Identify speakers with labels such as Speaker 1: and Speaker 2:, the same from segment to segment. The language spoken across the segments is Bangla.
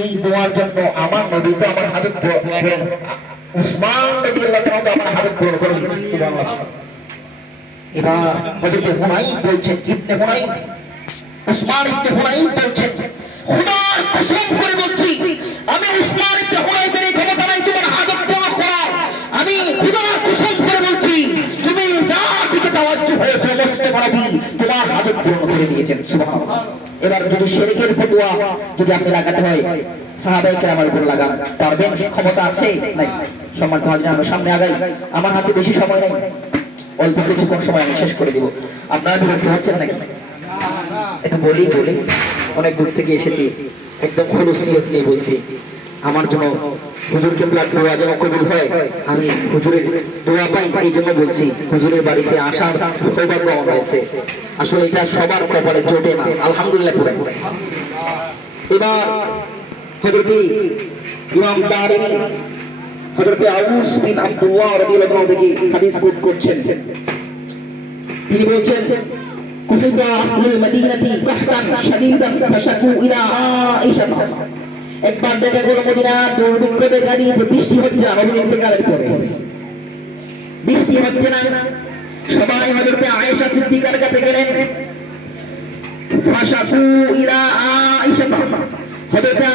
Speaker 1: এই দোয়ার জন্য আমার নবী আমার হাবিব উসমান আমার হাবিব গ্রহণ করে এবার হযরত হুনাইন বলছেন, ইবনে হুনাইন, উসমান ইবনে হুনাইন বলছেন, খোদার কসম করে বলছি, আমি উসমান ইবনে হুনাইনের এই ক্ষমতা নাই, তোমার হাজত পূর্ণ করার। আমি খোদার কসম করে বলছি, তুমি যা দিকে তাওয়াজ্জু হয়েছে মুসলিম নবী তোমার হাজত পূর্ণ করে দিয়েছেন। সুবহানাল্লাহ। এবার যদি শরীফের ফতোয়া যদি আপনি লাগাতে হয় সাহাবাই কেরামের উপর লাগান। পারবেন? ক্ষমতা আছে? নাই। সম্মানিত হাজির আমরা সামনে আগাই। আমার হাতে বেশি সময় নেই। অল্প কিছু কিছুক্ষণ সময় আমি শেষ করে দিব। আপনারা বিরক্ত হচ্ছেন নাকি? এটা বলি বলি। অনেক দূর থেকে এসেছি। একদম খুলুসিয়ত নিয়ে বলছি। আমার জন্য হুজুরকে দোয়া যেন কবুল হয়। আমি হুজুরের দোয়া পাই, এই জন্য বলছি, হুজুরের বাড়িতে আসার সৌভাগ্য আমার হয়েছে। আসলে এটা সবার কপালে জোটে না, আলহামদুলিল্লাহ পুরাই। এবার হজরতি ইমাম দারিমি হজরতে আউস বিন আব্দুল্লাহ রাদিয়াল্লাহু থেকে হাদিস কোট করছেন। তিনি বলছেন, কুতিবা আহলুল মদিনাতি কাহতান শাদীদান ফাশাকু ইলা আয়েশা একবার দেখা গেল মদিনা দুর্ভিক্ষ দেখা দিয়েছে, বৃষ্টি হচ্ছে না ইন্তেকালের পরে বৃষ্টি হচ্ছে না। সবাই হযরতে আয়েশা সিদ্দিকার কাছে গেলেন। ফাশাকু ইলা আয়েশা।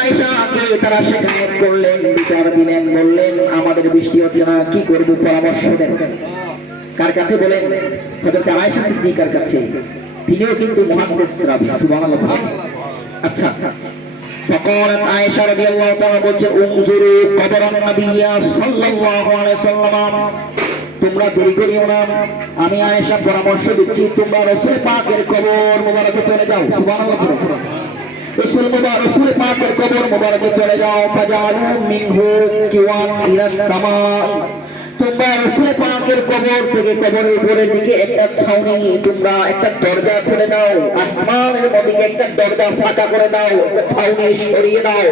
Speaker 1: আয়েশাকে তারা সেখানে করলেন, বিচার দিলেন, বললেন, আমাদের বৃষ্টি হচ্ছে না, কি করব পরামর্শ দেন কার কাছে বলেন? হযরতে আয়েশা সিদ্দিকার কাছে। তিনিও কিন্তু মুহাদ্দিস রাবি সুবহানাল্লাহ। আচ্ছা فقالت عائشة رضي الله تعالى বলছে انظروا قبر النبي صلى الله عليه وسلم তোমরা দেরি করিও না আমি আয়েশা পরামর্শ দিচ্ছি তোমরা রসুল পাকের কবর মোবারকে চলে যাও সুবহানাল্লাহ রসুল মুবারক রসুল পাকের কবর মোবারকে চলে যাও ফাজালু মিনহু কিওয়ান ইলা সামাই তোমরা কবর থেকে কবরের উপরের দিকে একটা ছাউনি, তোমরা একটা একটা করে দাও, একটা ছাউনি দাও।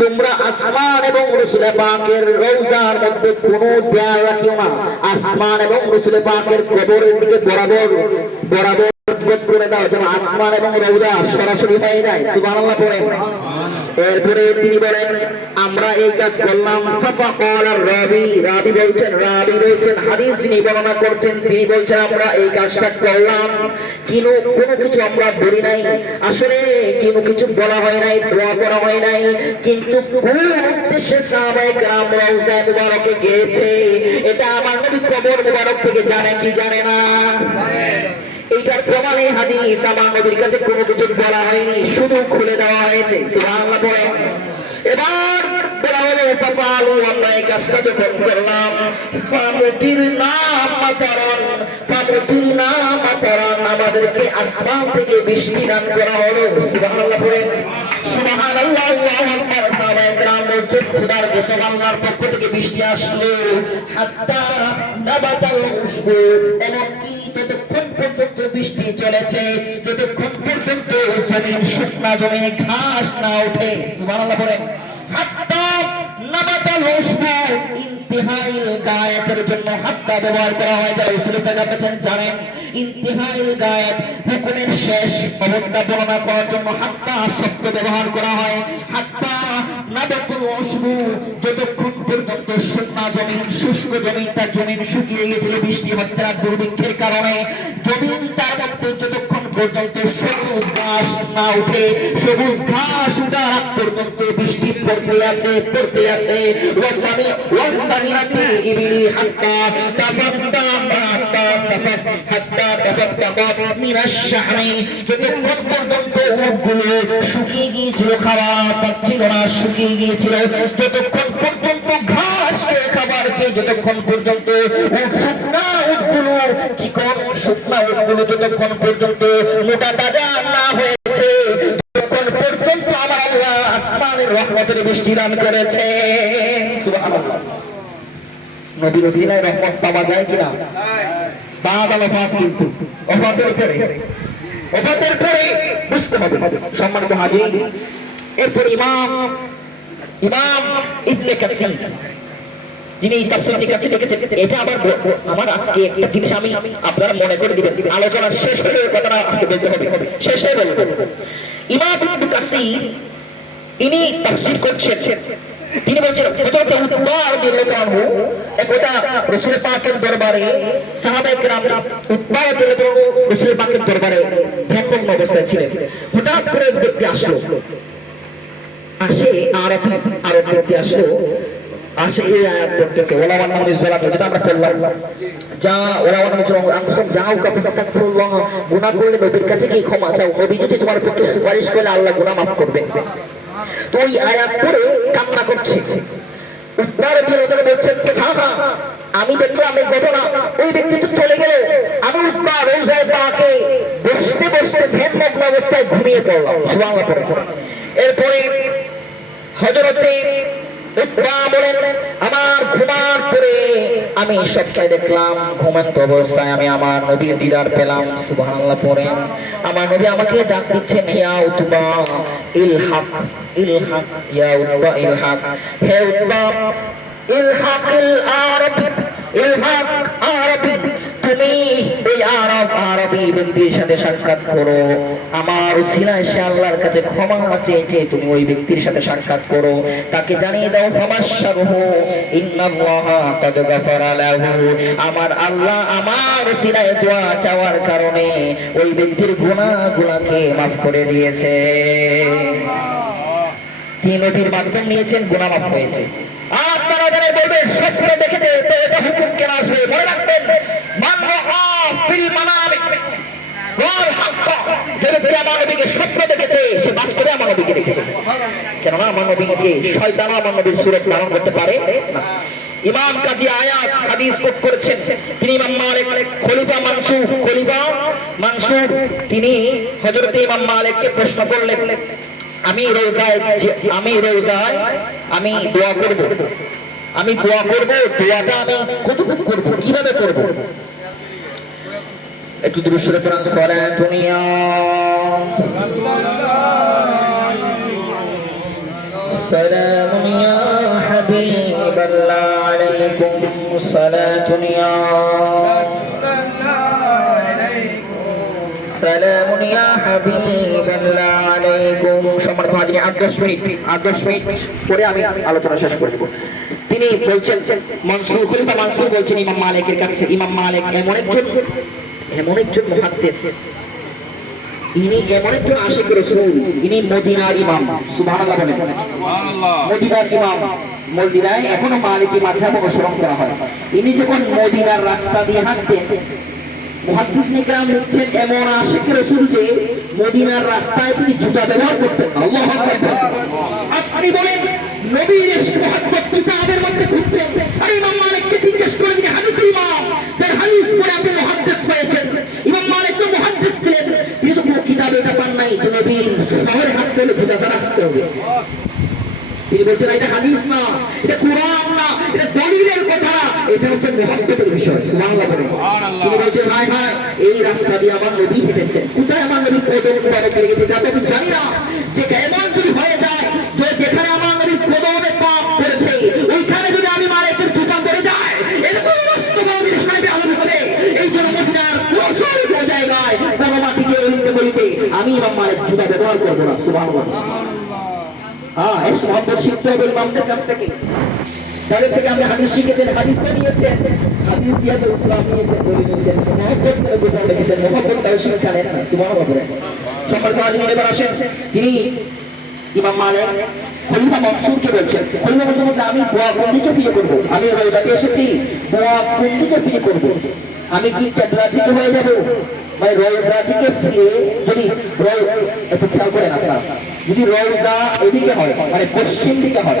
Speaker 1: তোমরা আসমান এবং রসুল পাকের রওজার মধ্যে কোনো দেয়াল রাখিও না। আসমান এবং রসুল পাকের কবরের দিকে বরাবর বরাবর করে দাও, যেন আসমান এবং রৌদা সরাসরি হয়ে যায় সুবহানাল্লাহ পড়েন। এরপরে তিনি বলেন আমরা এই কাজ করলাম ফাফাকাল রাবি রাবি বলছেন রাবি বলছেন হাদিস যিনি বর্ণনা করছেন তিনি বলছেন আমরা এই কাজটা করলাম কিন্তু কোনো কিছু আমরা বলি নাই আসলে কোনো কিছু বলা হয় নাই দোয়া করা হয় নাই কিন্তু কোন উদ্দেশ্যে সাহাবায়ে کرام রওজা মুবারকে গিয়েছে এটা আমার নবী কবর মুবারক থেকে জানে কি জানে না এইটার প্রমাণে হাদিস আমার নবীর কাছে কোনো কিছু বলা হয়নি শুধু খুলে দেওয়া হয়েছে সুবহানাল্লাহ পড়ে এবার বলা হলো ফাফালু আমরা এই কাজটা যখন করলাম ফামুতির নাম মাতারান ফামুতির নাম মাতারান আমাদেরকে আসমান থেকে বৃষ্টি দান করা হলো সুবহানাল্লাহ পড়ে সুবহানাল্লাহ আল্লাহু আকবার সাহাবায়ে کرام বলছেন খোদার কসম আল্লাহর পক্ষ থেকে বৃষ্টি আসলো হাত্তা নাবাতাল উসবু এমনকি ততক্ষণ পর্যন্ত বৃষ্টি চলেছে, যতক্ষণ পর্যন্ত জমিন শুকনা জমিনে ঘাস না ওঠে, সুবহানাল্লাহ জন্য করা হয় ইন্তিহাইল শেষ অবস্থা বর্ণনা করার জন্য হাত্তা শব্দ ব্যবহার করা হয়, হাত্তা উসবু যতক্ষণ পর্যন্ত শুকনা জমিন শুষ্ক জমিন তার জমিন শুকিয়ে গিয়েছিল বৃষ্টি হচ্ছে দুর্ভিক্ষের কারণে জমিন তার মধ্যে যতক্ষণ পর্যন্ত সবুজ ঘাস না উঠে সবুজ ঘাস উঠার আগ পর্যন্ত বৃষ্টি পড়তে আছে পড়তে আছে ওয়াসামি ওয়াসামিনাতিল ইবিলি হাত্তা তাফাত্তা হাত্তা তাফাত হাত্তা মিনাশ শাহমি যতক্ষণ পর্যন্ত উটগুলো শুকিয়ে গিয়েছিল খাবার পাচ্ছিল না শুকিয়ে গিয়েছিল। যতক্ষণ পর্যন্ত ঘাস খাবার খেয়ে যতক্ষণ পর্যন্ত শুকনা উটগুলো চিকন শুকনা উটগুলো যতক্ষণ পর্যন্ত মোটা তাজা না হয়েছে ততক্ষণ পর্যন্ত আমার আল্লাহ আসমানের রহমতের বৃষ্টি দান করেছে। সুবহানাল্লাহ। নবীর সিনায় রহমত পাওয়া যায় কিনা? বাদ অফাত কিন্তু। অফাতের পরে। অফাতের পরে বুঝতে হবে সম্মানিত হাজির। এরপর ইমাম ইমাম ইবনে যিনি লিখেছেন এটা আবার আমার আজকে একটা জিনিস আমি আপনারা মনে করে দিবেন। আলোচনার শেষ হলে কথাটা আজকে বলতে হবে। শেষে বলব। ইমাম ইবনে কাসির ইনি তাফসীর করছেন। তিনি বলছেন, হযরত উতবা রাদিয়াল্লাহু আনহু একদা রাসূল পাকের দরবারে সাহাবায়ে কেরাম উতবা আনহু রাসূল পাকের দরবারে ধ্যানমগ্ন অবস্থায় ছিলেন হঠাৎ করে এক ব্যক্তি আসলো আসে আরব আরব ব্যক্তি আসলো আসে এই আয়াত পড়তেছে ওলা ওয়ান নামিজ জালাত যেটা আমরা পড়লাম যা ওলা ওয়ান নামিজ আনফুসাম যাও কা ফাস্তাগফিরুল্লাহ গুনাহ করলে নবীর কাছে কি ক্ষমা চাও নবী যদি তোমার পক্ষে সুপারিশ করলে আল্লাহ গুনাহ মাফ করবেন তো ওই আয়াত পড়ে কান্না করছে আমি দেখলাম এই ঘটনা। ওই ব্যক্তি তো চলে গেল। আমি রোজায় বসতে বসতে অবস্থায় ঘুমিয়ে পড়লাম। এরপরে হজরতে আমার দেখলাম। ঘুমন্ত অবস্থায় আমি আমার নবীর দিদার পেলাম। সুবহানাল্লাহ আমার নবী আমাকে ডাক দিচ্ছেন ইয়া উতবা ইল হক। ইল হক ইয়া উতবা ইল হক হে উতবা ইল হক ইল আরবি তুমি ওই আরব আরবি ব্যক্তির সাথে সাক্ষাৎ করো। আমার উসিলা এসে আল্লাহর কাছে ক্ষমা চেয়েছে তুমি ওই ব্যক্তির সাথে সাক্ষাৎ করো। তাকে জানিয়ে দাও, ফামাশশারহু, ইন্নাল্লাহা কাদ গাফারা লাহু। আমার আল্লাহ আমার উসিলায় দোয়া চাওয়ার কারণে ওই ব্যক্তির গুনাহগুলোকে maaf করে দিয়েছে। তিনি নবীর মাধ্যম নিয়েছেন মাফ হয়েছে। আপনারা যারা বলবেন স্বপ্ন দেখেছে, তো এটা হুকুম কেন আসবে? মনে রাখবেন মান রাআ মানামি ওয়াল হাক্ক। যে ব্যক্তি আমার নবীকে স্বপ্ন দেখেছে, সে বাস্তবে আমার নবীকে দেখেছে। কেননা আমার নবীকে শয়তান আমার নবীর করতে পারে ইমাম কাজী আয়াত করেছেন। তিনি ইমাম তিনি ইমাম মালিককে প্রশ্ন করলেন আমি রোজায় যে- আমি রোজায় আমি দোয়া করব আমি দোয়া করব দোয়াটা আমি কতটুকু করব কিভাবে করব একটু দৃশ্যে পড়ান সলাতুনিয়া سلام يا حبيب الله عليكم صلاة يا সম্মানিত হাজির আট দশ মিনিট আট দশ মিনিট পরে আমি আলোচনা শেষ করে দেবো। তিনি বলছেন মনসুর খলিফা মনসুর বলছেন ইমাম মালিকের কাছে ইমাম মালিক এমন একজন এমন একজন মহাদ্দেশ ইনি এমন একজন আশিক রসুল ইনি মদিনার ইমাম সুবহানাল্লাহ বলেন। মদিনার ইমাম মদিনায় এখনও মালিকি মাঝাব অনুসরণ করা হয়। ইনি যখন মদিনার রাস্তা দিয়ে হাঁটতেন মুহাদ্দিস নিকরাম এমন আশিক রসুল যে মদিনার রাস্তায় তিনি জুতা ব্যবহার করতেন। না আল্লাহু আকবার। আপনি বলেন নবীর এসে মহব্বত কিতাবের মধ্যে খুঁজছেন আর ইমাম মালিককে জিজ্ঞেস করেন যে হাদিসের ইমাম তার হাদিস পড়ে আপনি মুহাদ্দিস হয়েছেন। ইমাম মালিক তো মুহাদ্দিস ছিলেন কিন্তু কোনো কিতাবে এটা বলছেন, এটা হাদিস না, এটা কোরআন কথা এটা হচ্ছে মহব্বতের বিষয়। সুবহানাল্লাহ। তিনি বলছেন হায় হায়, এই রাস্তা দিয়ে আমার নবী হেঁটেছেন কোথায় আমার নবী কদম মুবারক লেগেছে তা তো আমি জানি না। যে কেমন যদি হয়ে যায়, যে যেখানে আমার নবী কদমে পাপ করেছে, ওইখানে যদি আমি মারেকের জুতা পড়ে যায় এটা তো বাস্তবায়নের সাহেবে আলোচনা হবে এই জন্য মদিনার কৌশল জায়গায় কোনো মাটিকে অলিতে বলিতে আমি ইমাম মারেক জুতা ব্যবহার করব না। সুবহানাল্লাহ। হ্যাঁ এই মহব্বত শিখতে হবে ইমামদের কাছ থেকে। তাদের থেকে আমরা হাদিস শিখেছেন, হাদিস নিয়েছেন তো ইসলাম নিয়েছেন বলছে আমি এসেছি কোন দিকে করব আমি কি কেবলা দিকে হয়ে যাব মানে রোজা থেকে ফিরে যদি রো- একটু খেয়াল করেন আপনারা যদি রোজা এদিকে হয় মানে পশ্চিম দিকে হয়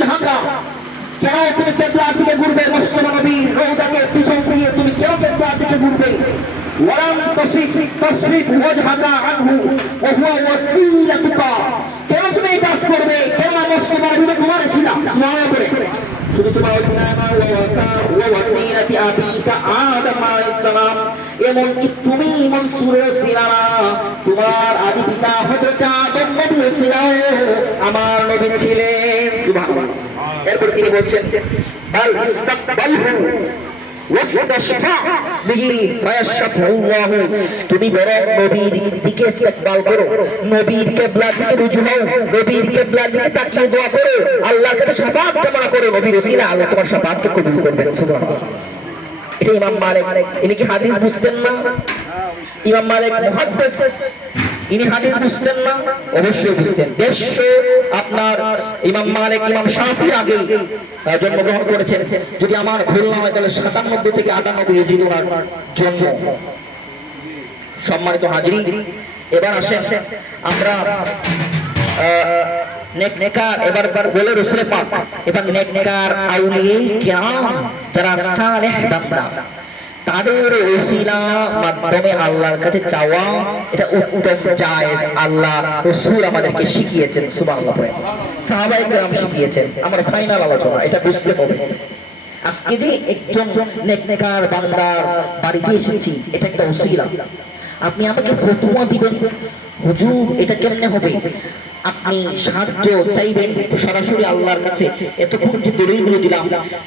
Speaker 1: ওয়াজহাকা কেন তুমি কেবলার দিকে ঘুরবে মুস্তফা নবীর রৌদাকে পিছন দিয়ে তুমি কেন কেবলার দিকে ঘুরবে ولم تصرف تصرف وجهك عنه وهو وسيلتك কেন তুমি এই কাজ করবে কেন মুস্তফা নবীকে তোমার ছিল সুবহানাল্লাহ বলে শুধু তোমার ওসিলামা ওয়া ওয়াসা ওয়া ওয়াসিলাতি আবিকা আদম আলাইহিস সালাম এমন কি তুমি মনসুরের ওসিলামা তোমার আদি পিতা আমার নবী ছিলেন। এরপর তিনি বলছেন, বাল ইস্তাকবালহু তুমি বরং নবীর দিকে করো। নবীর কিবলার দিকে রুজু হও। নবীর কিবলার দিকে তাকিয়ে দোয়া করো। করো। নবীর আল্লাহ তোমার শাফাআতকে কবুল করবেন। এটা ইমাম মালিক ইনি কি হাদিস বুঝতেন না? ইমাম মালিক মুহাদ্দিস ইনি হাদিস বুঝতেন না? অবশ্যই বুঝতেন। দেড়শো আপনার ইমাম মালিক ইমাম শাফি আগে আহ, জন্মগ্রহণ করেছেন। যদি আমার ভুল না হয় তাহলে সাতানব্বই থেকে আটানব্বই হিজরি ওনার জন্ম। সম্মানিত হাজরি এবার আসেন আমরা এবার বলে আউলিয়ে কিরাম, যারা সালেহ বান্দা। তাদের ওসিলা মাধ্যমে আল্লাহর কাছে চাওয়া, এটা উত্তম জায়েজ। আল্লাহ আমাদেরকে শিখিয়েছেন, সুবহানাল্লাহ সাহাবায়ে শিখিয়েছেন। আমরা ফাইনাল আলোচনা, এটা বুঝতে হবে। আজকে যে একজন নেককার বান্দার বাড়িতে এসেছি, এটা একটা ওসিলা। আপনি আমাকে ফতুয়া দিবেন। হুজুর, এটা কেমনে হবে? আপনি সাহায্য চাইবেন সরাসরি আল্লাহর কাছে। এতক্ষণ যে দলিলগুলো দিলাম,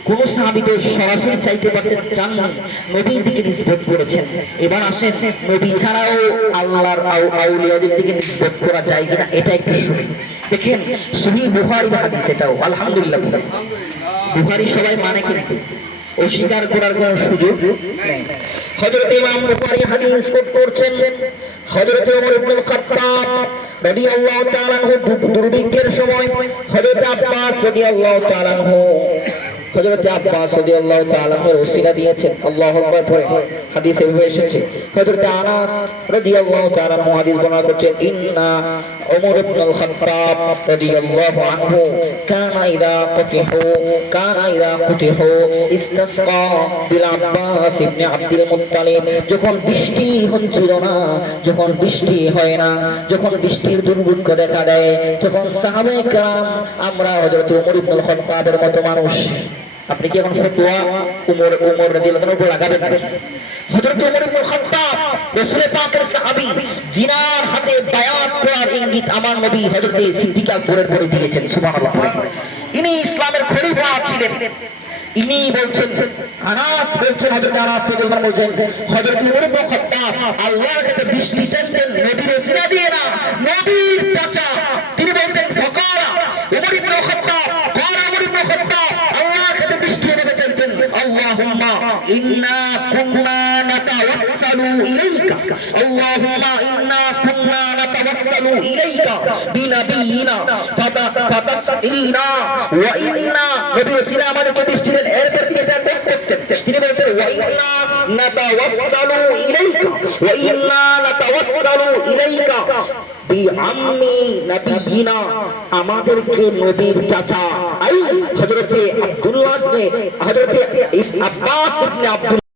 Speaker 1: কোন সাহাবী তো সরাসরি চাইতে পারতেন চাননি। নবীর দিকে নিষ্পত করেছেন। এবার আসেন, নবী ছাড়াও আল্লাহর আউলিয়াদের দিকে নিষ্পত করা যায় কিনা, এটা একটু শুনি। দেখেন সহি বুখারী হাদিস এটাও, আলহামদুলিল্লাহ। বুখারী সবাই মানে কিন্তু, অস্বীকার করার কোনো সুযোগ নেই। হযরত ইমাম বুখারী হাদিস কোট করছেন, হযরত ওমর ইবনে খাত্তাব রাদিয়াল্লাহু তাআলা দুর্ভিক্ষের সময় হযরত আব্বাস রাদিয়াল্লাহু তাআলা হযরত আব্বাস রাদিয়াল্লাহু তাআলা আনহু ওসিলা দিয়েছেন। আল্লাহু আকবার পড়ে। হাদিসে এভাবে এসেছে। হযরত আনাস রাদিয়াল্লাহু তাআলা আনহু হাদিস বর্ণনা করছেন, ইন্না ওমর ইবনে আল খাত্তাব রাদিয়াল্লাহু আনহু কানা ইদা কতিহু, কানা ইদা কতিহু ইস্তাসকা বিল আব্বাস ইবনে আব্দুল মুত্তালিব। যখন বৃষ্টি হচ্ছিল না, যখন বৃষ্টি হয় না, যখন বৃষ্টির দুর্ভিক্ষ দেখা দেয়, তখন সাহাবায়ে কেরাম, আমরা হযরত ওমর ইবনে আল খাত্তাবের মতো মানুষ। আপনি কি এখন ফতোয়া উমর উমর রাদিয়াল্লাহু আনহু লাগাবেন? না হযরত ওমর ইবনে খাত্তাব রাসূল পাকের সাহাবী, জিনার হাতে বায়াত করার ইঙ্গিত আমার নবী হযরত সিদ্দিক আকবরের পরে দিয়েছেন, সুবহানাল্লাহ ইনি ইসলামের খলিফা ছিলেন। ইনি বলছেন, আনাস বলছেন হযরত আনাস রাদিয়াল্লাহু বলছেন, হযরত ওমর ইবনে খাত্তাব, আল্লাহর কাছে বৃষ্টি চাইতেন, নবীর দিয়ে না, নবীর চাচা। তিনি বলতেন, ফাকারা ওমর ইবনে খাত্তাব কারা ওমর ইবনে খাত্তাব আল্লাহর কাছে বৃষ্টি এনে চাইতেন আল্লাহুম্মা ইন্না কুন্না নাতাওয়াসসালু ইলাইকা। আল্লাহুম্মা ইন্না বিনাবিয়িনা ফাতা ফাতাসইনা ওয়া ইন্না নবী ওসিলা আমাদেরকে বৃষ্টি দেন এরপর তিনি এটা ত্যাগ করতেন। তিনি বলতেন ওয়া ইন্না নাতাওয়াসসালু ইলাইকা বিআম্মি নবিয়িনা আমাদেরকে নবীর চাচা। আই হযরতে আব্দুল্লাহ হযরতে আব্বাস ইবনে আব্দুল